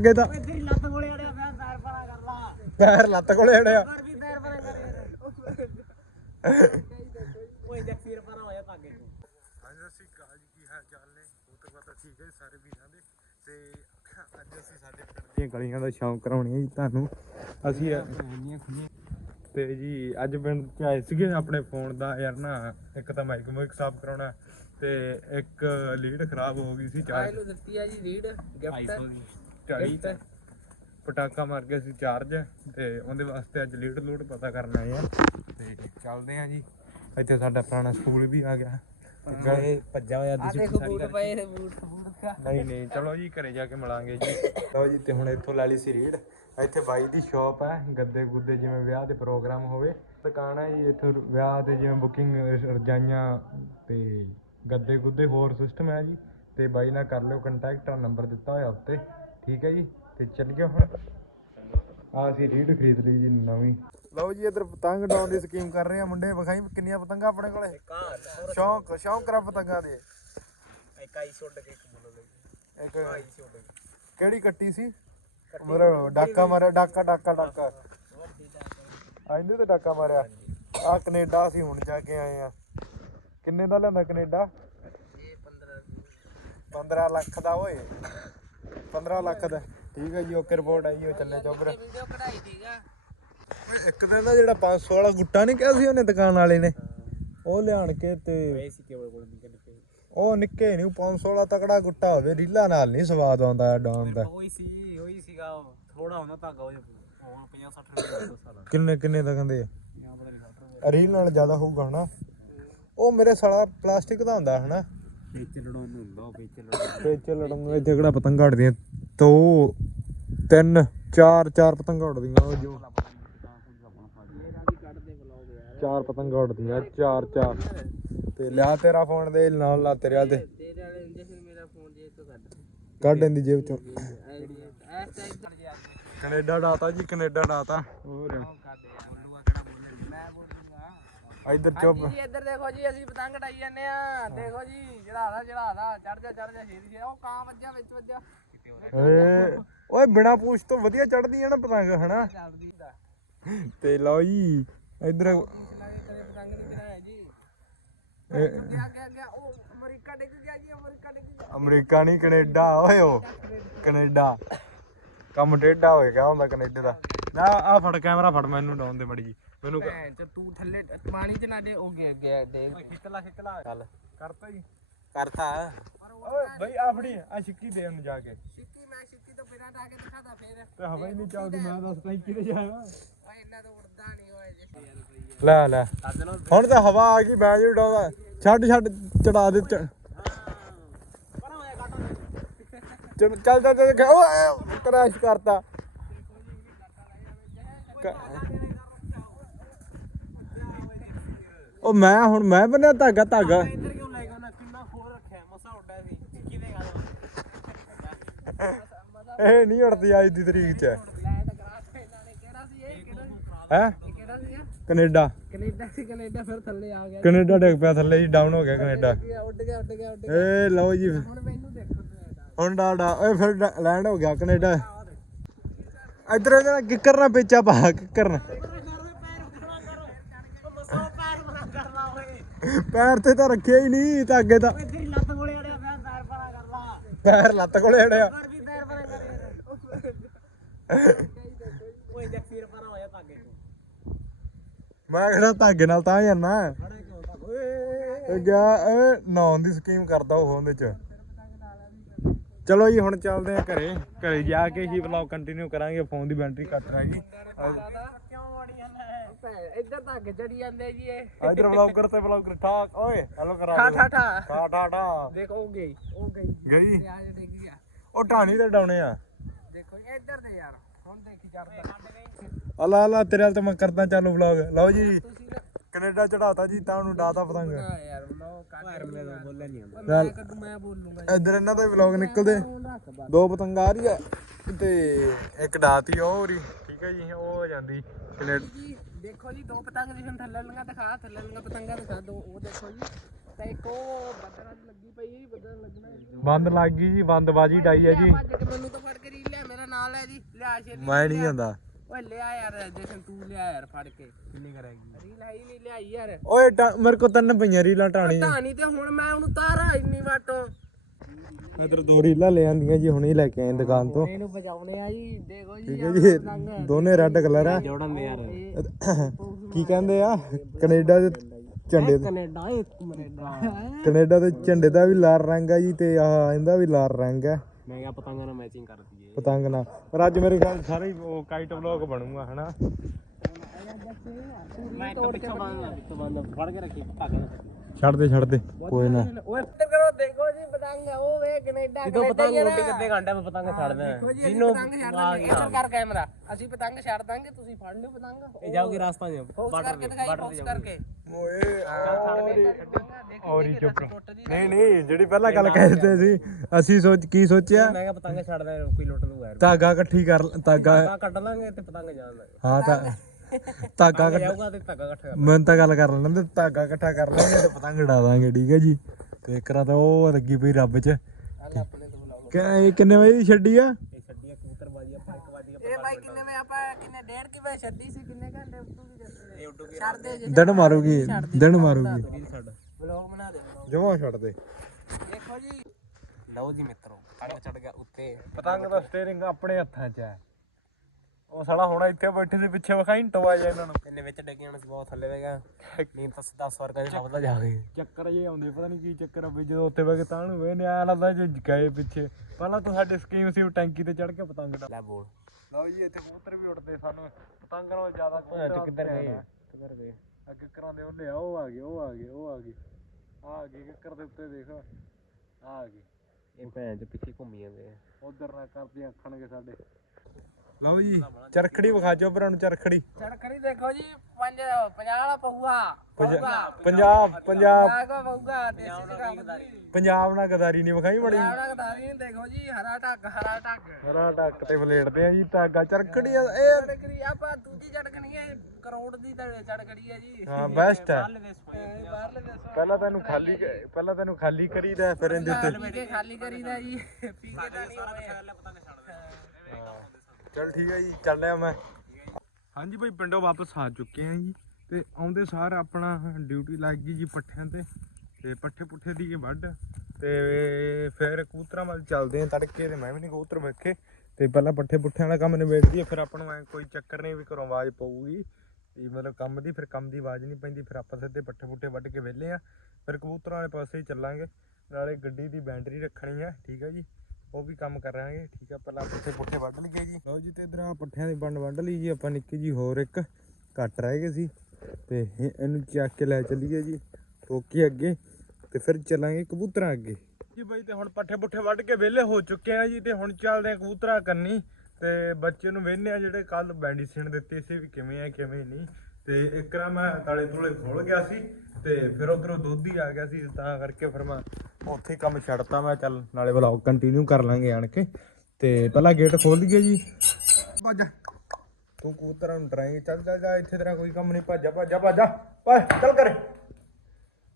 ਅੱਗੇ ਤਾਂ ਤੇਰੀ ਲੱਤ ਕੋਲੇ ਅੜਿਆ ਪਿਆ ਪੈਰ ਪਰਾ ਕਰ ਲਾ। ਪੈਰ ਲੱਤ ਕੋਲੇ ਅੜਿਆ। ਪਰ ਵੀ ਪੈਰ ਪਰਾ ਕਰੇ ਓਏ ਜਕਸੀਰ ਪਰਾ ਹੋਇਆ ਤਾਗੇ ਤੂੰ। ਹਾਂਜੀ ਅਸੀਂ ਕਾਲ ਜੀ ਕੀ ਹਾਲ ਚਾਲ ਨੇ? ਉਹ ਤਾਂ ਪਤਾ ਠੀਕ ਹੈ ਜੀ ਸਾਰੇ ਵੀਰਾਂ ਦੇ। ਤੇ ਅੱਜ ਅਸੀਂ ਸਾਡੇ ਪਿੰਡ ਦੀਆਂ ਗਲੀਆਂ ਦਾ ਸ਼ੌਂਕ ਕਰਾਉਣੀ ਹੈ ਜੀ ਤੁਹਾਨੂੰ। ਅਸੀਂ ਤੇ ਜੀ ਅੱਜ ਪਿੰਡ ਚ ਆਏ ਸੀਗੇ ਆਪਣੇ ਫੋਨ ਦਾ ਯਾਰ ਨਾ ਇੱਕ ਤਾਂ ਮਾਈਕ ਮੁਇਕ ਸਾਫ਼ ਕਰਾਉਣਾ ਤੇ ਇੱਕ ਲੀਡ ਖਰਾਬ ਹੋ ਗਈ ਸੀ ਚਾਰਜ। ਨੂੰ ਦਿੱਤੀ ਆ ਜੀ ਰੀਡ ਗਿਫਟ। 40 ਪਟਾਕਾ ਮਾਰ ਗਿਆ ਸੀ ਚਾਰਜ ਤੇ ਉਹਦੇ ਵਾਸਤੇ ਅੱਜ ਲੀਡ ਲੂਡ ਪਤਾ ਕਰਨਾ ਹੈ ਤੇ ਚੱਲਦੇ ਆ ਜੀ। ਇੱਥੇ ਸਾਡਾ ਪੁਰਾਣਾ ਸਕੂਲ ਵੀ ਆ ਗਿਆ। ਗਏ ਭੱਜਾ ਹੋਇਆ ਦੀ ਬੂਟ ਪਏ ਨੇ ਬੂਟ ਨਹੀਂ ਨਹੀਂ ਚਲੋ ਜੀ ਘਰੇ ਜਾ ਕੇ ਮਿਲਾਂਗੇ ਜੀ। ਲਓ ਜੀ ਤੇ ਹੁਣ ਇੱਥੋਂ ਲੈ ਲਈ ਸੀ ਰੀਡ ਇੱਥੇ ਬਾਈ ਦੀ ਸ਼ਾਪ ਹੈ ਗੱਦੇ ਗੁੱਦੇ ਜਿਵੇਂ ਵਿਆਹ ਦੇ ਪ੍ਰੋਗਰਾਮ ਹੋਵੇ। ਦੁਕਾਨ ਹੈ ਜੀ ਇੱਥੋਂ ਵਿਆਹ ਤੇ ਜਿਵੇਂ ਬੁਕਿੰਗ ਰਜਾਈਆਂ ਤੇ ਗੱਦੇ ਗੁੱਦੇ ਹੋਰ ਸਿਸਟਮ ਹੈ ਜੀ। ਤੇ ਬਾਈ ਨਾਲ ਕਰ ਲਿਓ ਕੰਟੈਕਟ ਨੰਬਰ ਦਿੱਤਾ ਹੋਇਆ ਉੱਤੇ। ਠੀਕ ਹੈ ਜੀ ਤੇ ਚੱਲੀਏ ਹੁਣ। ਆ ਅਸੀਂ ਰੀਡ ਖਰੀਦ ਲਈ ਜੀ ਨਵੀਂ। ਲਓ ਜੀ ਇਧਰ ਪਤੰਗ ਡਾਉਣ ਦੀ ਸਕੀਮ ਕਰ ਰਹੇ ਆ ਮੁੰਡੇ। ਵਿਖਾਈ ਕਿੰਨੀਆਂ ਪਤੰਗਾਂ ਆਪਣੇ ਕੋਲੇ? ਸ਼ੌਂਕ ਸ਼ੌਂਕ ਕਰਾ ਪਤੰਗਾਂ ਦੇ। ਇੱਕ ਆਈ ਛੁੱਟ ਕੇ ਇੱਕ ਮੁੱਲ ਲਈ ਇੱਕ ਆਈ ਛੁੱਟ ਕਿਹੜੀ ਕੱਟੀ ਸੀ? ਮੇਰਾ ਡਾਕਾ ਮਾਰਿਆ ਡਾਕਾ ਡਾਕਾ ਡਾਕਾ। ਆਇੰਦੇ ਤੇ ਡਾਕਾ ਮਾਰਿਆ। ਆ ਕੈਨੇਡਾ ਅਸੀਂ ਹੁਣ ਜਾ ਕੇ ਆਏ ਆ। ਕਿੰਨੇ ਦਾ ਲੈਂਦਾ ਕੈਨੇਡਾ? ਇਹ 15 15 ਲੱਖ ਦਾ ਓਏ। 15 ਲੱਖ ਦਾ। ਠੀਕ ਹੈ ਜੀ ਓਕੇ ਰਿਪੋਰਟ ਆਈ ਉਹ ਚੱਲੇ ਚੋਬਰ ਵੀਡੀਓ ਕਢਾਈ ਠੀਕ ਆ। ਓਏ ਇੱਕ ਦਿਨ ਦਾ ਜਿਹੜਾ 500 ਵਾਲਾ ਗੁੱਟਾ ਨਹੀਂ ਕਿਹਾ ਸੀ ਉਹਨੇ ਦੁਕਾਨ ਵਾਲੇ ਨੇ? ਉਹ ਲਿਆਣ ਕੇ ਤੇ ਐਸੀ ਕੇਵਲ ਕੋਲ ਨਿਕਲ ਨਿਕਲ ਉਹ ਨਿੱਕੇ ਨਹੀਂ 500 ਵਾਲਾ ਤਕੜਾ ਗੁੱਟਾ ਹੋਵੇ ਰੀਲਾ ਨਾਲ ਨਹੀਂ ਸਵਾਦ ਆਉਂਦਾ ਡਾਉਣ ਦਾ। ਹੋਈ ਸੀ ਹੋਈ ਸੀਗਾ ਥੋੜਾ ਹੁੰਦਾ ਧਾਗਾ ਉਹ ਹੁਣ 50 60 ਰੁਪਏ ਦਾ ਸਾਰਾ ਕਿੰਨੇ ਕਿੰਨੇ ਦਾ ਕਹਿੰਦੇ ਆ? ਯਾਂ ਪਤਾ ਨਹੀਂ 60 ਰੁਪਏ ਰੀਲ ਨਾਲ ਜ਼ਿਆਦਾ ਹੋਊਗਾ ਹਨਾ? ਉਹ ਮੇਰੇ ਸਾਲਾ ਪਲਾਸਟਿਕ ਦਾ ਹੁੰਦਾ ਹਨਾ? ਵਿੱਚ ਲੜਾਉਣ ਨੂੰ ਹੁੰਦਾ ਵਿੱਚ ਲੜਾਉਣ ਪੇਚ ਲੜਨ ਨੂੰ ਇੱਥੇ ਕਿਹੜਾ ਪਤੰਗਾਂ ਉੱਡਦੀਆਂ ਦੋ, ਤਿੰਨ, ਚਾਰ ਚਾਰ ਪਤੰਗਾਂ ਉੱਡਦੀਆਂ ਉਹ ਜੋ। ਚਾਰ ਪਤੰਗਾਂ ਉੱਡਦੀਆਂ ਚਾਰ ਚਾਰ। ਤੇ ਲਿਆ ਤੇਰਾ ਫੋਨ ਦੇ, ਨਾਲ ਲਾ ਤੇਰੇ ਤੇ। ਤੇਰੇ ਵਾਲੇ ਹੁੰਦੇ ਫਿਰ ਮੇਰਾ ਫੋਨ ਜੇ ਤੋਂ ਕੱਢ ਕੱਢ ਇੰਦੀ ਜੇਬ ਚੋਂ। ਐਸ ਕੈਨੇਡਾ ਡਾਤਾ ਜੀ, ਕੈਨੇਡਾ ਡਾਤਾ। ਹੋਰ। ਇੱਧਰ ਚੁੱਪ। ਜੀ ਇੱਧਰ ਦੇਖੋ ਜੀ ਅਸੀਂ ਪਤੰਗ ਡਾਈ ਜਾਂਦੇ ਆ। ਦੇਖੋ ਜੀ ਚੜਾਦਾ ਚੜਾਦਾ ਚੜ ਜਾ ਚੜ ਜਾ ਛੇਤੀ ਛੇ ਉਹ ਕਾਂ ਵੱਜਾ ਵਿੱਚ ਵੱਜਾ ਏ ਓਏ ਬਿਨਾ ਪੂਛ ਤੋਂ ਵਧੀਆ ਚੜਦੀ ਆ ਨਾ ਪਤੰਗ ਹਨਾ? ਦਾ ਤੇ ਲਓ ਜੀ ਇੱਧਰ ਲਾਗੇ ਕਦੇ ਪਤੰਗ ਨਹੀਂ ਚੜਾਇਆ ਜੀ। ਇਹ- ਗਿਆ ਗਿਆ ਗਿਆ ਉਹ ਅਮਰੀਕਾ ਡਿੱਗ ਗਿਆ ਜੀ ਅਮਰੀਕਾ ਡਿੱਗ ਗਿਆ। ਅਮਰੀਕਾ ਨਹੀਂ ਕੈਨੇਡਾ ਓਏ ਉਹ ਕੈਨੇਡਾ। ਕੰਮ ਟੇਢਾ ਹੋ ਗਿਆ ਹੁੰਦਾ ਕੈਨੇਡਾ ਦਾ। ਨਾ ਆ ਫੜ ਕੈਮਰਾ ਫੜ ਮੈਨੂੰ ਡਾਉਣ ਦੇ ਮੜੀ ਜੀ। ਮੈਨੂੰ ਕ- ਭੈਣ ਚ ਤੂੰ ਥੱਲੇ ਪਾਣੀ ਚ ਨਾ ਦੇ ਉਹ ਗਿਆ ਗਿਆ ਡਿੱਗ ਖਿੱਚਲਾ ਖਿੱਚਲਾ ਚੱਲ। ਕਰਤਾ ਜੀ। ਕਰਤਾ। ਓਏ ਬਈ ਆ ਫੜੀ ਆ ਛਿੱਕੀ ਦੇ ਉਹਨੂੰ ਜਾ ਕੇ। ਸਿੱਕੀ ਮੈਂ ਸਿੱਕੀ ਤੋਂ ਬਿਨਾਂ ਡਾ ਕੇ ਦਿਖਾਦਾ ਫੇਰ। ਤੇ ਹਵਾ ਹੀ ਨਹੀਂ ਚੱਲਦੀ ਮੈਂ ਦੱਸ ਤੈਂ ਕਿਤੇ ਜਾਣਾ ਓਏ ਇੰਨਾ ਤਾਂ ਉੜਦਾ ਨਹੀਂ ਓਏ ਜੇ। ਲੈ ਲੈ। ਹੁਣ ਤਾਂ ਹਵਾ ਆ ਗਈ ਮੈਂ ਜੀ ਉਡਾਉਂਦਾ ਛੱਡ ਛੱਡ ਚੜਾ ਦੇ ਚ- ਚੜ- ਚੱਲ ਚੱਲ ਚੱਲ। ਓਏ ਕ੍ਰੈਸ਼ ਕਰਤਾ। ਕ- ਉਹ ਮੈਂ ਹੁਣ ਮੈਂ ਬੰਨਿਆ ਧਾਗਾ ਧਾਗਾ। ਇੱਧਰ ਕਿਉਂ ਲੈ ਗਿਆ? ਨਾ ਕਿੰਨਾ ਖੋਲ ਰੱਖਿਆ ਮਸਾ ਉੱਡਿਆ ਸੀ। ਕਿਹਦੇ ਗੱਲ ਇਹ ਨਹੀਂ ਉੜਦੀ ਅੱਜ ਦੀ ਤਰੀਕ ਚ। ਹੈ? ਕੈਨੇਡਾ। ਕੈਨੇਡਾ ਸੀ ਕੈਨੇਡਾ ਫਿਰ ਥੱਲੇ ਆ ਗਿਆ। ਕੈਨੇਡਾ ਡਿੱਗ ਪਿਆ ਥੱਲੇ ਜੀ ਡਾਊਨ ਹੋ ਗਿਆ ਕੈਨੇਡਾ। ਉੱਡ ਗਿਆ ਉੱਡ ਗਿਆ ਉੱਡ ਗਿਆ। ਏ ਲਓ ਜੀ। ਹੁਣ ਮੈਨੂੰ ਦੇਖੋ ਹੁਣ ਡਾਡਾ ਓਏ ਫਿਰ ਲੈਂਡ ਹੋ ਗਿਆ ਕੈਨੇਡਾ। ਇੱਧਰ ਇਹਦਾ ਕਿੱਕਰ ਨਾ ਪੇਚਾ ਪਾ ਕਿੱਕਰ ਨਾ ਮਸਾ ਪੈਰ ਬਣਾ ਕਰਨਾ ਓਏ ਪੈਰ ਤੇ ਤਾਂ ਰੱਖਿਆ ਹੀ ਨਹੀਂ ਤਾਂ ਅੱਗੇ ਤਾਂ ਤੇਰੀ ਲੱਤ ਕੋਲੇ ਅੜਿਆ ਪਿਆ ਪੈਰ ਪਰਾ ਕਰ ਲਾ। ਪੈਰ ਲੱਤ ਕੋਲੇ ਅੜਿਆ। ਪਰ ਵੀ ਪੈਰ ਪਰਾ ਕਰ। ਓਏ ਜਕਸੀਰ ਪਰਾ ਹੋਇਆ ਤਾਗੇ ਤੂੰ ਮੈਂ ਕਿਹੜਾ ਧਾਗੇ ਨਾਲ ਤਾਂ ਜਾਨਾ ਖੜੇ ਕਿਉਂ ਤਾਂ ਓਏ। ਗਿਆ ਇਹ ਨੌਨ ਦੀ ਸਕੀਮ ਕਰਦਾ ਉਹ ਉਹਦੇ ਚ। ਚਲੋ ਜੀ ਹੁਣ ਚੱਲਦੇ ਆ ਘਰੇ। ਘਰੇ ਜਾ ਕੇ ਹੀ ਵਲੌਗ ਕੰਟੀਨਿਊ ਕਰਾਂਗੇ ਫੋਨ ਦੀ ਬੈਟਰੀ ਘੱਟ ਰਹਿ ਗਈ। ਜਾਂਦਾ ਇੱਧਰ ਤੱਕ ਜੜੀ ਜਾਂਦੇ ਜੀ ਇਹ। ਇਧਰ ਵਲੌਗਰ ਤੇ ਵਲੌਗਰ ਠਾਕ ਓਏ ਹੈਲੋ ਕਰਾ ਠਾ। ਠਾ ਠਾ। ਠਾ ਠਾ ਠਾ। ਦੇਖੋ ਉਹ ਗਈ ਉਹ ਗਈ। ਗਈ? ਆ ਡਿੱਗ ਗਿਆ ਉਹ ਢਾਣੀ ਤੇ ਡਾਉਣੇ ਆ। ਦੇਖੋ ਜੀ, ਇੱਧਰ ਦੇ ਯਾਰ ਹੁਣ ਦੇਖੀ ਚੜਦਾ ਅੱਲਾ ਅੱਲਾ ਤੇਰੇ ਨਾਲ ਤਾਂ ਮੈਂ ਕਰਦਾ ਚਾਲੂ ਵਲੌਗ ਲਓ ਜੀ ਕੈਨੇਡਾ ਚੜਾਤਾ ਜੀ ਤਾਂ ਉਹਨੂੰ ਡਾਤਾ ਪਤੰਗ। ਆ ਯਾਰ ਇੱਧਰ ਇਹਨਾਂ ਦਾ ਵਲੌਗ ਨਿਕਲਦੇ। ਦੋ ਪਤੰਗ ਆ ਰਹੀ ਆ ਤੇ ਇੱਕ ਡਾਤੀ ਉਹ ਹੋ। ਰਹੀ ਠੀਕ ਹੈ ਜੀ ਉਹ ਜਾਂਦੀ। ਕੈਨੇਡਾ ਜੀ ਦੇਖੋ ਜੀ ਦੋ ਪਤੰਗ ਜਿਸਨ ਥੱਲੇ ਲੰਗਾ ਦਿਖਾ ਥੱਲੇ ਲੰਗਾ ਪਤੰਗਾ ਦਿਖਾ ਦੋ ਉਹ ਦੇਖੋ ਜੀ। ਤੇ ਇੱਕ ਉਹ ਬੱਦਲਾਂ 'ਚ ਲੱਗੀ ਪਈ ਹੈ ਜੀ ਬੱਦਲ ਲੱਗਣਾ ਬੰਦ ਲੱਗ ਗਈ ਜੀ ਬੰਦ ਬਾਜੀ ਡਾਈ ਹੈ ਜੀ। ਭੱਜ ਕੇ ਮੈਨੂੰ ਤਾਂ ਫੜ ਕੇ ਰੀਲ ਲਿਆ ਮੇਰਾ ਨਾਲ ਲੈ ਜੀ ਲਿਆ ਛੇਤੀ ਮੈਂ ਨਹੀਂ ਜਾਂਦਾ। ਓਏ ਲਿਆ ਯਾਰ ਜਸ਼ਨ ਤੂੰ ਲਿਆ ਯਾਰ ਫੜ ਕੇ। ਕਿੰਨੇ ਕਰੇਗੀ ਰੀਲ ਹੈ ਹੀ ਨਹੀਂ ਲਿਆਈ ਯਾਰ। ਓਏ ਮੇਰੇ ਕੋ ਤਿੰਨ ਪਈਆਂ ਰੀਲਾਂ ਟਾਣੀ ਧਾਨੀ ਤੇ ਹੁਣ ਮੈਂ ਉਹਨੂੰ ਤਾਰਾ ਇੰਨੀ ਵਾਟੋਂ। ਇਧਰ ਦੋ ਰੀਲਾਂ ਲੈ ਆਂਦੀਆਂ ਜੀ ਹੁਣੇ ਲੈ ਕੇ ਆਏ ਦੁਕਾਨ ਤੋਂ। ਇਹਨੂੰ ਆ ਜੀ ਦੇਖੋ ਜੀ ਠੀਕ ਹੈ ਜੀ ਦੋਨੇ ਰੈੱਡ ਕਲਰ ਆ। ਜੋੜਨ ਦੇ ਯਾਰ। ਕੀ ਕਹਿੰਦੇ ਆ? ਕੈਨੇਡਾ ਦੇ ਝੰਡੇ ਦੇ ਕੈਨੇਡਾ ਇੱਕ ਕੈਨੇਡਾ। ਕੈਨੇਡਾ ਦੇ ਝੰਡੇ ਦਾ ਵੀ ਲਾਲ ਰੰਗ ਆ ਜੀ ਤੇ ਆਹ ਇਹਦਾ ਵੀ ਲਾਲ ਰੰਗ ਆ। ਮੈਂ ਕਿਹਾ ਪਤੰਗਾਂ ਨਾਲ ਮੈਚਿੰਗ ਕਰਦੀ ਏ ਪਤੰਗ ਨਾਲ। ਪਰ ਅੱਜ ਮੇਰੇ ਖਿਆਲ ਸਾਰੇ ਹੀ ਉਹ ਕਾਈਟ ਵਲੌਗ ਬਣੂਗਾ ਹਨਾ? ਮੈਂ ਤਾਂ ਪਿੱਛੋਂ ਬੰਦ ਪਿੱਛੋਂ ਬੰਦ ਫੜ ਕੇ ਰੱਖੀ ਪਤੰਗ ਛੱਡ ਦੇ ਛੱਡ ਦੇ। ਕੋਈ ਨਾ। ਓਏ ਕਰੋ ਦੇਖੋ ਜੀ ਪਤੰਗ ਉਹ ਵੇ ਕੈਨੇਡਾ ਜਦੋਂ ਪਤੰਗ ਉੱਡ ਕਿੱਦੇ ਘੰਟੇ ਮੈਂ ਪਤੰਗ ਛੱਡਦਾ ਜਿਹਨੂੰ ਆ ਗਿਆ। ਕਰ ਕੈਮਰਾ। ਅਸੀਂ ਪਤੰਗ ਛੱਡ ਦਾਂਗੇ ਤੁਸੀਂ ਫੜ ਲਿਓ ਪਤੰਗ। ਇਹ ਜਾਓਗੇ ਰਾਸਤਾ ਜੇ ਫੋਕਸ ਕਰਕੇ ਦਿਖਾਈ ਫੋਕਸ ਕਰਕੇ। ਓਏ ਔਰ ਹੀ ਚੁੱਪ ਨਹੀਂ ਨਹੀਂ ਜਿਹੜੀ ਪਹਿਲਾਂ ਗੱਲ ਕਰਦੇ ਸੀ ਅਸੀਂ ਸੋਚ ਕੀ ਸੋਚਿਆ? ਮੈਂ ਕਿਹਾ ਪਤੰਗ ਛੱਡਦਾ ਕੋਈ ਲੁੱਟ ਲੂਗਾ ਯਾਰ। ਧਾਗਾ ਇਕੱਠੀ ਕਰ ਧਾਗਾ ਕੱਢ ਲਾਂਗੇ ਤੇ ਪਤੰਗ ਜਾਣ ਲਾਂਗੇ। ਹਾਂ ਤਾਂ ਧਾਗਾ ਜਾਊਗਾ ਤੇ ਧੱਗਾ ਇਕੱਠਾ ਮੈਂ ਤਾਂ ਗੱਲ ਕਰ ਲੈਣਾ ਤੇ ਧਾਗਾ ਇਕੱਠਾ ਕਰ ਲਾਂਗੇ ਤੇ ਪਤੰਗ ਉਡਾ ਦਾਂਗੇ ਠੀਕ ਹੈ ਜੀ? ਤੇ ਇੱਕ ਰਾਤ ਉਹ ਲੱਗੀ ਪਈ ਰੱਬ 'ਚ। ਕਰ ਆਪਣੇ ਤੋਂ ਬੁਲਾਓ ਕਿ ਇਹ ਕਿੰਨੇ ਵਜੇ ਦੀ ਛੱਡੀ ਆ? ਇਹ ਛੱਡੀ ਕਬੂਤਰਬਾਜੀ ਆਪਾਂ ਇੱਕ ਵਾਜੀ ਇਹ ਬਾਈ ਕਿੰਨੇ ਵੇ ਆਪਾਂ ਕਿੰਨੇ ਡੇਢ ਕਿ ਵੇ ਛੱਡੀ ਸੀ ਕਿੰਨੇ ਘੰਟੇ ਉੱਡੂਗੀ ਇਹ ਉੱਡੂਗੀ ਛੱਡ ਦੇ ਜੇ ਦਿਨ ਮਾਰੂਗੀ ਦਿਨ ਮਾਰੂਗੀ। ਰੀਲ ਛੱਡ। ਵਲੌਗ ਬਣਾ ਦੇ ਜਮਾ ਛੱਡ ਦੇ। ਦੇਖੋ ਜੀ। ਲਓ ਜੀ ਮਿੱਤਰੋ ਪਤੰਗ ਚੜ ਗਿਆ ਉੱਤੇ। ਪਤੰਗ ਦਾ ਸਟੀਅਰਿੰਗ ਆਪਣੇ ਹੱਥਾਂ 'ਚ ਹੈ। ਉਹ ਸਾਲਾ ਹੁਣ ਇੱਥੇ ਬੈਠੇ ਦੇ ਪਿੱਛੇ ਵਿਖਾਈ ਟੋਆ ਜਾ ਇਹਨਾਂ ਨੂੰ। ਇਹਨੇ ਵਿੱਚ ਡੱਗੀਆਂ ਸੀ ਬਹੁਤ ਥੱਲੇ ਵੇਗਾ ਨੀਂਦ ਤਾਂ ਸਿੱਧਾ ਸਵਰਗਾਂ 'ਚ ਲੱਭਦਾ ਜਾ ਕੇ ਚੱਕਰ ਜੇ ਆਉਂਦੇ ਪਤਾ ਨਹੀਂ ਕੀ ਚੱਕਰ ਆ ਵੀ ਜਦੋਂ ਉੱਥੇ ਕੇ ਤਾਂ ਨੂੰ ਵੇਨੇ ਆ ਲੱਗਦਾ ਜੇ ਗਏ ਪਿੱਛੇ। ਪਹਿਲਾਂ ਤਾਂ ਸਾਡੇ ਸਕੀਮ ਸੀ ਉਹ ਟੈਂਕੀ ਤੇ ਚੜ ਕੇ ਪਤੰਗ ਦਾ ਲੈ ਬੋਲ। ਲਓ ਜੀ ਇੱਥੇ ਕਬੂਤਰ ਵੀ ਉੱਡਦੇ ਸਾਨੂੰ। ਪਤੰਗ ਨਾਲੋਂ ਜ਼ਿਆਦਾ ਕਬੂਤਰ ਕਿੱਧਰ ਗਏ। ਕਿੱਧਰ ਗਏ? ਅੱਗੇ ਕਰਾਂ ਦੇ ਉਹ ਲਿਆ ਉਹ ਆ ਗਏ ਉਹ ਆ ਗਏ ਉਹ ਆ ਗਏ। ਆ ਗਏ ਕਿੱਕਰ ਦੇ ਉੱਤੇ ਦੇਖ। ਆ ਗਏ। ਇਹ ਭੈਣ ਚ ਪਿੱਛੇ ਘੁੰਮੀ ਜਾਂਦੇ ਆ। ਉਧਰ ਨਾ ਕਰਦੇ ਆਖਣਗੇ ਸਾਡੇ। ਲਓ ਜੀ ਚਰਖੜੀ ਵਿਖਾ ਜੋ ਭਰਾ ਨੂੰ ਚਰਖੜੀ। ਚੜਖੜੀ ਦੇਖੋ ਜੀ 5 50 ਵਾਲਾ ਪਹੂਆ ਪਹੂਆ ਪੰਜਾਬ ਪੰਜਾਬ। ਪਹੂਆ ਦੇਸੀ ਪੰਜਾਬ ਨਾਲ ਗਦਾਰੀ? ਨਹੀਂ ਵਿਖਾਈ ਬੜੀ। ਆਵਣਾ ਗਦਾਰੀ ਦੇਖੋ ਜੀ ਹਰਾ ਟੱਕ ਹਰਾ ਟੱਕ ਹਰਾ ਟੱਕ ਤੇ ਫਲੇਟਦੇ ਆ ਜੀ ਧਾਗਾ ਚਰਖੜੀ ਆ, ਇਹ ਚੜਕੜੀ ਆਪਾਂ ਦੂਜੀ ਚੜਕਣੀ ਹੈ ਕਰੋੜ ਦੀ ਤਾਂ ਚੜਕੜੀ ਹੈ ਜੀ। ਹਾਂ ਬੈਸਟ ਹੈ ਬਾਹਰਲੇ ਦੇਸ਼ੋਂ ਪਹਿਲਾਂ ਤੈਨੂੰ ਖਾਲੀ ਕ- ਪਹਿਲਾਂ ਤੈਨੂੰ ਖਾਲੀ ਕਰੀਦਾ ਫਿਰ ਇਹਦੇ ਉੱਤੇ ਪੀ ਕੇ ਖਾਲੀ ਕਰੀਦਾ ਜੀ ਪੀ ਕੇ ਤਾਂ ਨਹੀਂ ਹੋਏ ਚਲ ਠੀਕ ਹੈ ਜੀ ਚੱਲਿਆ ਮੈਂ। ਹਾਂਜੀ ਭਾਈ, ਪਿੰਡੋਂ ਵਾਪਸ ਆ ਚੁੱਕੇ ਆ ਜੀ ਤੇ ਆਉਂਦੇ ਸਾਰ ਆਪਣਾ ਡਿਊਟੀ ਲੱਗ ਗਈ ਜੀ ਪੱਠਿਆਂ ਤੇ ਤੇ ਪੱਠੇ ਪੁੱਠੇ ਦੀ ਵੱਢ ਤੇ ਫਿਰ ਕਬੂਤਰਾਂ ਵੱਲ ਚੱਲਦੇ ਆ ਤੜਕੇ ਤੇ। ਮੈਂ ਵੀ ਨਹੀਂ ਕਬੂਤਰ ਵੇਖੇ ਤੇ ਪਹਿਲਾਂ ਪੱਠੇ ਪੁੱਠਿਆਂ ਦਾ ਕੰਮ ਨਿਬੇੜ ਦਈਏ ਫਿਰ ਆਪਾਂ ਨੂੰ ਐਂ ਕੋਈ ਚੱਕਰ ਨਹੀਂ ਵੀ ਘਰੋਂ ਆਵਾਜ਼ ਪਊਗੀ। ਵੀ ਮਤਲਬ ਕੰਮ ਦੀ, ਫਿਰ ਕੰਮ ਦੀ ਆਵਾਜ਼ ਨਹੀਂ ਪੈਂਦੀ, ਫਿਰ ਆਪਾਂ ਸਿੱਧੇ ਪੱਠੇ ਪੁੱਠੇ ਵੱਢ ਕੇ ਵਿਹਲੇ ਆ। ਫਿਰ ਕਬੂਤਰਾਂ ਵਾਲੇ ਪਾਸੇ ਹੀ ਚੱਲਾਂਗੇ। ਨਾਲੇ ਗੱਡੀ ਦੀ ਬੈਟਰੀ ਰੱਖਣੀ ਆ, ਠੀਕ ਆ ਜੀ। ਉਹ ਵੀ ਕੰਮ ਕਰਾਂਗੇ ਠੀਕ ਆ ਪਹਿਲਾਂ ਪੱਠੇ ਪੁੱਠੇ ਵੱਢ ਲਈਏ ਜੀ। ਲਓ ਜੀ ਤੇ ਇਧਰ ਆ ਪੱਠਿਆਂ ਦੀ ਵੰਡ ਵੱਢ ਲਈ ਜੀ ਆਪਾਂ ਨਿੱਕੀ ਜੀ ਹੋਰ ਇੱਕ ਘੱਟ ਰਹਿ ਗਏ ਸੀ ਤੇ ਇਹ- ਇਹਨੂੰ ਚੱਕ ਕੇ ਲੈ ਚੱਲੀਏ ਜੀ ਟੋਕੀ ਅੱਗੇ ਤੇ ਫਿਰ ਚੱਲਾਂਗੇ ਕਬੂਤਰਾਂ ਅੱਗੇ। ਜੀ ਬਾਈ ਤੇ ਹੁਣ ਪੱਠੇ ਪੁੱਠੇ ਵੱਢ ਕੇ ਵਿਹਲੇ ਹੋ ਚੁੱਕੇ ਆ ਜੀ ਤੇ ਹੁਣ ਚੱਲਦੇ ਆ ਕਬੂਤਰਾਂ ਕੰਨੀ ਤੇ ਬੱਚੇ ਨੂੰ ਵੇਹਨੇ ਆ ਜਿਹੜੇ ਕੱਲ ਮੈਡੀਸਿਨ ਦਿੱਤੀ ਸੀ ਵੀ ਕਿਵੇਂ ਆ ਕਿਵੇਂ ਨਹੀਂ। ਤੇ ਇੱਕ ਰਾ ਮੈਂ ਤਾਲੇ ਤੁਲੇ ਖੋਲ ਗਿਆ ਸੀ ਤੇ ਫਿਰ ਉਧਰੋਂ ਦੁੱਧ ਹੀ ਆ ਗਿਆ ਸੀ, ਤਾਂ ਕਰਕੇ ਫਿਰ ਮੈਂ ਉੱਥੇ ਹੀ ਕੰਮ ਛੱਡਤਾ। ਮੈਂ ਚੱਲ ਨਾਲੇ ਵਲੌਗ ਕੰਟੀਨਿਊ ਕਰ ਲਾਂਗੇ ਆਣ ਕੇ। ਤੇ ਪਹਿਲਾਂ ਗੇਟ ਖੋਲ ਦਈਏ ਜੀ। ਭੱਜ। ਤੂੰ ਕਬੂਤਰਾਂ ਨੂੰ ਡਰਾਏਂਗੇ ਚੱਲ ਚੱਲ, ਜਾ, ਇੱਥੇ ਤੇਰਾ ਕੋਈ ਕੰਮ ਨਹੀਂ। ਭੱਜਾ ਭੱਜਾ ਭੱਜਾ ਭੱਜ, ਚੱਲ ਕਰ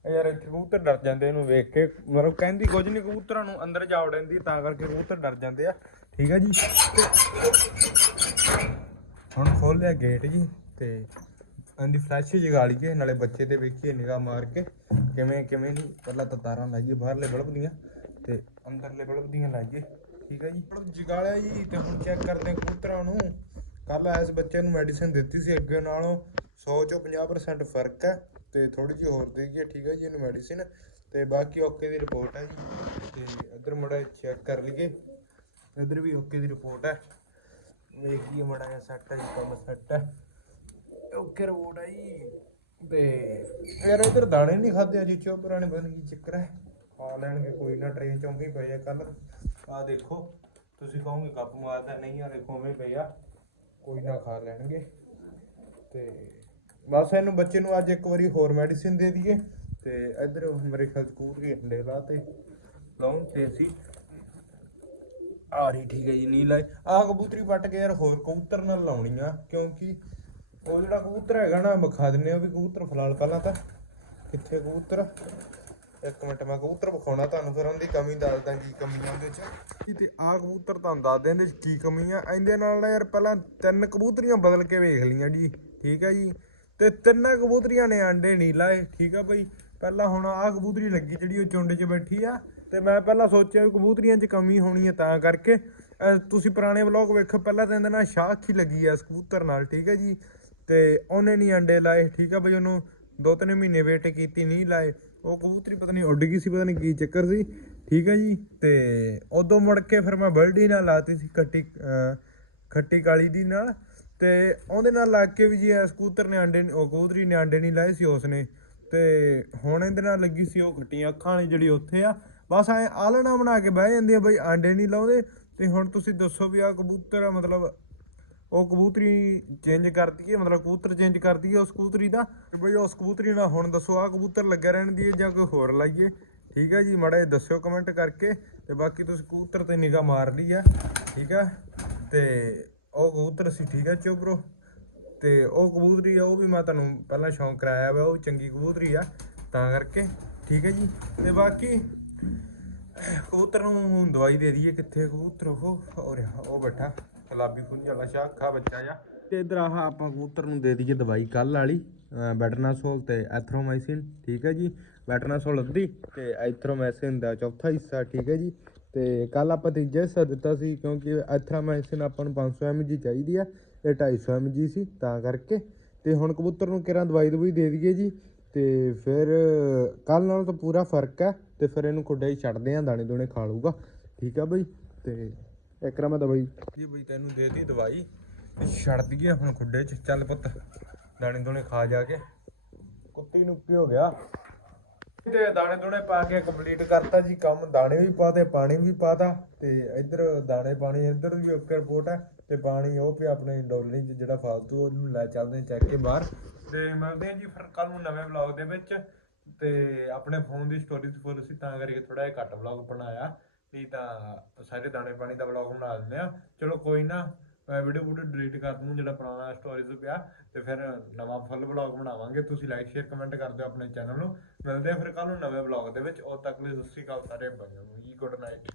ਯਾਰ, ਇੱਥੇ ਕਬੂਤਰ ਡਰ ਜਾਂਦੇ ਇਹਨੂੰ ਵੇਖ ਕੇ। ਮਤਲਬ ਕਹਿੰਦੀ ਕੁਝ ਨਹੀਂ, ਕਬੂਤਰਾਂ ਨੂੰ ਅੰਦਰ ਜਾ ਵੜੈਂਦੀ, ਤਾਂ ਕਰਕੇ ਕਬੂਤਰ ਡਰ ਜਾਂਦੇ ਆ। ਠੀਕ ਆ ਜੀ? ਹੁਣ ਖੋਲ ਲਿਆ ਗੇਟ ਜੀ ਤੇ ਇਹਦੀ ਫਲੈਸ਼ ਜਗਾ ਲਈਏ ਨਾਲੇ ਬੱਚੇ ਤੇ ਵੇਖੀਏ ਨਿਗਾਹ ਮਾਰ ਕੇ ਕਿਵੇਂ ਕਿਵੇਂ ਨਹੀਂ ਪਹਿਲਾਂ ਤਾਂ ਤਾਰਾਂ ਲਾਈਏ ਬਾਹਰਲੇ ਬਲਬ ਦੀਆਂ ਤੇ ਅੰਦਰਲੇ ਬਲਬ ਦੀਆਂ ਲਾਈਏ ਠੀਕ ਹੈ ਜੀ? ਬਲਬ ਜਗਾ ਲਿਆ ਜੀ ਤੇ ਹੁਣ ਚੈੱਕ ਕਰਦੇ ਹਾਂ ਕਬੂਤਰਾਂ ਨੂੰ। ਕੱਲ ਇਸ ਬੱਚੇ ਨੂੰ ਮੈਡੀਸਿਨ ਦਿੱਤੀ ਸੀ ਅੱਗੇ ਨਾਲੋਂ 100 ਚੋਂ 50% ਫ਼ਰਕ ਹੈ ਤੇ ਥੋੜੀ ਜਿਹੀ ਹੋਰ ਦੇਗੀ ਹੈ, ਠੀਕ ਹੈ ਜੀ ਇਹਨੂੰ ਮੈਡੀਸਿਨ ਤੇ ਬਾਕੀ ਓਕੇ ਦੀ ਰਿਪੋਰਟ ਹੈ ਜੀ ਤੇ ਇੱਧਰ ਮੜਾ ਚੈੱਕ ਕਰ ਲਈਏ। ਇੱਧਰ ਵੀ ਓਕੇ ਦੀ ਰਿਪੋਰਟ ਹੈ ਵੇਖੀਏ ਮੜਾ ਜਿਹਾ ਸੈੱਟ ਹੈ ਜੀ ਕੰਮ ਸੈੱਟ ਹੈ ਓਕੇ ਰਿਪੋਰਟ ਹੈ ਜੀ। ਤੇ ਯਾਰ ਇਧਰ ਦਾਣੇ ਨਹੀਂ ਖਾਦੇ ਅਜੀ ਚੋਪਰਾਂ ਨੇ ਬਣ ਕੀ ਚੱਕਰ ਹੈ ਖਾ ਲੈਣਗੇ, ਕੋਈ ਨਾ, ਟ੍ਰੇਨ ਚੋਂ ਵੀ ਪਏ ਕੱਲ ਆ ਦੇਖੋ, ਤੁਸੀਂ ਕਹੋਗੇ ਕੱਪ ਮਾਰਦਾ, ਨਹੀਂ ਆ ਦੇਖੋ, ਉਵੇਂ ਪਏ ਕੋਈ ਨਾ ਖਾ ਲੈਣਗੇ। ਤੇ ਬਸ ਇਹਨੂੰ ਬੱਚੇ ਨੂੰ ਅੱਜ ਇੱਕ ਵਾਰੀ ਹੋਰ ਮੈਡੀਸਿਨ ਦੇ ਦਈਏ। ਤੇ ਇੱਧਰ ਮੇਰੇ ਖਿਆਲ ਸਕੂਟ ਵੀ ਅੰਡੇ ਲਾ ਤੇ ਲਾਉਣ ਤੇ ਅਸੀਂ। ਆ ਰਹੀ ਠੀਕ ਹੈ ਜੀ, ਨੀਲ ਆਈ ਆ ਕਬੂਤਰੀ ਵੱਟ ਕੇ ਯਾਰ ਹੋਰ ਕਬੂਤਰ ਨਾਲ ਲਾਉਣੀ ਆ, ਕਿਉਂਕਿ ਉਹ ਜਿਹੜਾ ਕਬੂਤਰ ਹੈਗਾ ਨਾ ਵਿਖਾ ਦਿੰਨੇ ਆ ਵੀ ਕਬੂਤਰ ਫਿਲਹਾਲ ਪਹਿਲਾਂ ਤਾਂ। ਕਿੱਥੇ ਕਬੂਤਰ? ਇੱਕ ਮਿੰਟ, ਮੈਂ ਕਬੂਤਰ ਵਿਖਾਉਣਾ ਤੁਹਾਨੂੰ, ਫਿਰ ਉਹਦੀ ਕਮੀ ਦੱਸਦਾ ਕੀ ਕਮੀ ਆ ਉਹਦੇ ਚ। ਤੇ ਆਹ ਕਬੂਤਰ ਤੁਹਾਨੂੰ ਦੱਸਦੇ ਇਹਦੇ ਚ ਕੀ ਕਮੀ ਆ। ਇਹਦੇ ਨਾਲ ਨਾ ਯਾਰ ਪਹਿਲਾਂ ਤਿੰਨ ਕਬੂਤਰੀਆਂ ਬਦਲ ਕੇ ਵੇਖ ਲਈਆਂ ਜੀ, ਠੀਕ ਆ ਜੀ। ਤੇ ਤਿੰਨਾਂ ਕਬੂਤਰੀਆਂ ਨੇ ਆਂਡੇ ਨਹੀਂ ਲਾਏ, ਠੀਕ ਆ ਬਈ। ਪਹਿਲਾਂ ਹੁਣ ਆਹ ਕਬੂਤਰੀ ਲੱਗੀ ਜਿਹੜੀ ਉਹ ਚੁੰਡ 'ਚ ਬੈਠੀ ਆ, ਤੇ ਮੈਂ ਪਹਿਲਾਂ ਸੋਚਿਆ ਵੀ ਕਬੂਤਰੀਆਂ 'ਚ ਕਮੀ ਹੋਣੀ ਹੈ ਤਾਂ ਕਰਕੇ। ਤੁਸੀਂ ਪੁਰਾਣੇ ਵਲੌਗ ਵੇਖੋ, ਪਹਿਲਾਂ ਤਾਂ ਇਹਦੇ ਨਾਲ ਸ਼ਾਖ ਹੀ ਲੱਗੀ ਆ ਇਸ ਕਬੂਤਰ ਨਾਲ, ਠੀਕ ਹੈ ਜੀ। ਤੇ ਉਹਨੇ ਨਹੀਂ ਅੰਡੇ ਲਾਏ, ਠੀਕ ਆ ਬਈ ਉਹਨੂੰ ਦੋ ਤਿੰਨ ਮਹੀਨੇ ਵੇਟ ਕੀਤੀ, ਨਹੀਂ ਲਾਏ। ਉਹ ਕਬੂਤਰੀ ਪਤਾ ਨਹੀਂ ਉੱਡ ਗਈ ਸੀ, ਪਤਾ ਨਹੀਂ ਕੀ ਚੱਕਰ ਸੀ। ਠੀਕ ਹੈ ਜੀ, ਤੇ ਉਦੋਂ ਮੁੜ ਕੇ ਫਿਰ ਮੈਂ ਬਲਡੀ ਨਾਲ ਲਾਤੀ ਸੀ, ਖੱਟੀ ਖੱਟੀ ਕਾਲੀ ਦੀ ਨਾਲ। ਤੇ ਉਹਦੇ ਨਾਲ ਲੱਗ ਕੇ ਵੀ ਜੀ ਇਸ ਕਬੂਤਰ ਨੇ ਆਂਡੇ ਉਹ ਕਬੂਤਰੀ ਨੇ ਆਂਡੇ ਨਹੀਂ ਲਾਏ ਸੀ ਉਸਨੇ। ਤੇ ਹੁਣ ਇਹਦੇ ਨਾਲ ਲੱਗੀ ਸੀ ਉਹ ਖੱਟੀਆਂ ਅੱਖਾਂ ਵਾਲੀ ਜਿਹੜੀ ਉੱਥੇ ਆ। ਬਸ ਐ ਆਲਣਾ ਬਣਾ ਕੇ ਬਹਿ ਜਾਂਦੀ ਆ ਬਈ ਆਂਡੇ ਨਹੀਂ ਲਾਉਂਦੇ। ਤੇ ਹੁਣ ਤੁਸੀਂ ਦੱਸੋ ਵੀ ਆ ਕਬੂਤਰ ਮਤਲਬ ਉਹ ਕਬੂਤਰੀ ਚੇਂਜ ਕਰ ਦਈਏ ਮਤਲਬ ਕਬੂਤਰ ਚੇਂਜ ਕਰ ਦਈਏ ਉਸ ਕਬੂਤਰੀ ਦਾ। ਬਈ ਉਸ ਕਬੂਤਰੀ ਨਾਲ ਹੁਣ ਦੱਸੋ ਆ ਕਬੂਤਰ ਲੱਗਿਆ ਰਹਿਣ ਦੀ ਜਾਂ ਕੋਈ ਹੋਰ ਲਾਈਏ? ਠੀਕ ਹੈ ਜੀ, ਮਾੜਾ ਜਿਹਾ ਦੱਸਿਓ ਕਮੈਂਟ ਕਰਕੇ ਤੇ ਬਾਕੀ ਤੁਸੀਂ ਕਬੂਤਰ ਤੇ ਨਿਗਾਹ ਮਾਰ ਲਈ ਆ ਠੀਕ ਹੈ, ਤੇ ਉਹ ਕਬੂਤਰ ਸੀ, ਠੀਕ ਹੈ ਚੋਬਰੋ ਤੇ ਉਹ ਕਬੂਤਰੀ ਆ, ਉਹ ਵੀ ਮੈਂ ਤੁਹਾਨੂੰ ਪਹਿਲਾਂ ਸ਼ੌਂਕ ਕਰਾਇਆ ਵਾ, ਉਹ ਚੰਗੀ ਕਬੂਤਰੀ ਆ, ਤਾਂ ਕਰਕੇ। ਠੀਕ ਹੈ ਜੀ, ਤੇ ਬਾਕੀ ਕਬੂਤਰ ਨੂੰ ਦਵਾਈ ਦੇ ਦਈਏ ਕਿੱਥੇ, ਕਬੂਤਰ ਉਹ ਹੋ ਰਿਹਾ, ਉਹ ਬੈਠਾ। ਗੁਲਾਬੀ ਖੁੰਝ ਵਾਲਾ ਸ਼ਾਖਾ ਬੱਚਾ ਜਾ। ਤੇ ਇਧਰ ਆਹ ਆਪਾਂ ਕਬੂਤਰ ਨੂੰ ਦੇ ਦਈਏ ਦਵਾਈ ਕੱਲ ਵਾਲੀ ਬੈਟਰਨਾਸੋਲ ਤੇ ਐਥਰੋਮਾਈਸਿਨ, ਠੀਕ ਹੈ ਜੀ? ਬੈਟਰਨਾਸੋਲ ਅੱਧੀ ਤੇ ਐਥਰੋਮਾਈਸਿਨ ਦਾ ਚੌਥਾ ਹਿੱਸਾ, ਠੀਕ ਹੈ ਜੀ? ਤੇ ਕੱਲ ਆਪਾਂ ਤੀਜਾ ਹਿੱਸਾ ਦਿੱਤਾ ਸੀ ਕਿਉਂਕਿ ਐਥਰੋਮਾਈਸਿਨ ਆਪਾਂ ਨੂੰ 500 mg ਚਾਹੀਦੀ ਆ, ਇਹ 250 mg ਸੀ, ਤਾਂ ਕਰਕੇ। ਤੇ ਹੁਣ ਕਬੂਤਰ ਨੂੰ ਕਿਰਾਂ ਦਵਾਈ ਦਵਾਈ ਦੇ ਦਈਏ ਜੀ? ਤੇ ਫਿਰ ਕੱਲ ਨਾਲੋਂ ਤਾਂ ਪੂਰਾ ਫ਼ਰਕ ਹੈ, ਤੇ ਫਿਰ ਇਹਨੂੰ ਖੁੱਡੇ ਹੀ ਛੱਡਦੇ ਆ ਦਾਣੇ ਦੋਣੇ ਖਾ ਲੂਗਾ ਠੀਕ ਆ ਬਈ? ਤੇ ਇੱਕ ਰਾਂ ਦਵਾਈ। ਜੀ ਬਈ ਤੈਨੂੰ ਦੇ ਦਵਾਈ, ਤੇ ਛੱਡ ਦਈਏ ਹੁਣ ਖੁੱਡੇ 'ਚ। ਚੱਲ ਪੁੱਤ, ਦਾਣੇ ਦੋਣੇ ਖਾ ਜਾ ਕੇ। ਕੁੱਤੀ ਨੂੰ ਕੀ ਹੋ ਗਿਆ? ਤੇ ਦਾਣੇ ਦੋਣੇ ਪਾ ਕੇ ਕੰਪਲੀਟ ਕਰਤਾ ਜੀ ਕੰਮ। ਦਾਣੇ ਵੀ ਪਾਤੇ ਪਾਣੀ ਵੀ ਪਾਤਾ ਤੇ। ਇੱਧਰ ਦਾਣੇ ਪਾਣੀ ਇੱਧਰ ਵੀ ਓਕੇ ਰਿਪੋਰਟ ਹੈ, ਤੇ ਪਾਣੀ ਉਹ ਪਿਆ ਆਪਣੇ ਡੋਲਣੀ 'ਚ ਜਿਹੜਾ ਫਾਲਤੂ ਉਹਨੂੰ ਲੈ ਚੱਲਦੇ ਹਾਂ ਚੱਕ ਕੇ ਬਾਹਰ। ਤੇ ਮਿਲਦੇ ਆ ਜੀ ਫਿਰ ਕੱਲ ਨੂੰ ਨਵੇਂ ਵਲੌਗ ਦੇ ਵਿੱਚ। ਤੇ ਆਪਣੇ ਫੋਨ ਦੀ ਸਟੋਰੇਜ ਫੁੱਲ ਸੀ, ਤਾਂ ਕਰਕੇ ਥੋੜਾ ਜਿਹਾ ਘੱਟ ਵਲੌਗ ਬਣਾਇਆ। ਨਹੀਂ ਤਾਂ ਸਾਰੇ ਦਾਣੇ ਪਾਣੀ ਦਾ ਵਲੌਗ ਬਣਾ ਦਿੰਦੇ ਆ। ਚਲੋ ਕੋਈ ਨਾ, ਮੈਂ ਵੀਡੀਓ ਵੀਡੀਓ ਡਿਲੀਟ ਕਰ ਦੂੰ ਜਿਹੜਾ ਪੁਰਾਣਾ ਸਟੋਰੇਜ ਪਿਆ, ਤੇ ਫਿਰ ਨਵਾਂ ਫੁੱਲ ਵਲੌਗ ਬਣਾਵਾਂਗੇ। ਤੁਸੀਂ ਲਾਈਕ ਸ਼ੇਅਰ ਕਮੈਂਟ ਕਰ ਦਿਓ ਆਪਣੇ ਚੈਨਲ ਨੂੰ। ਮਿਲਦੇ ਆ ਫਿਰ ਕੱਲ ਨੂੰ ਨਵੇਂ ਵਲੌਗ ਦੇ ਵਿੱਚ। ਉਦੋਂ ਤੱਕ ਲਈ ਸਤਿ ਸ਼੍ਰੀ ਅਕਾਲ ਸਾਰੇ ਭਾਈਆਂ ਨੂੰ ਜੀ ਗੁੱਡ ਨਾਈਟ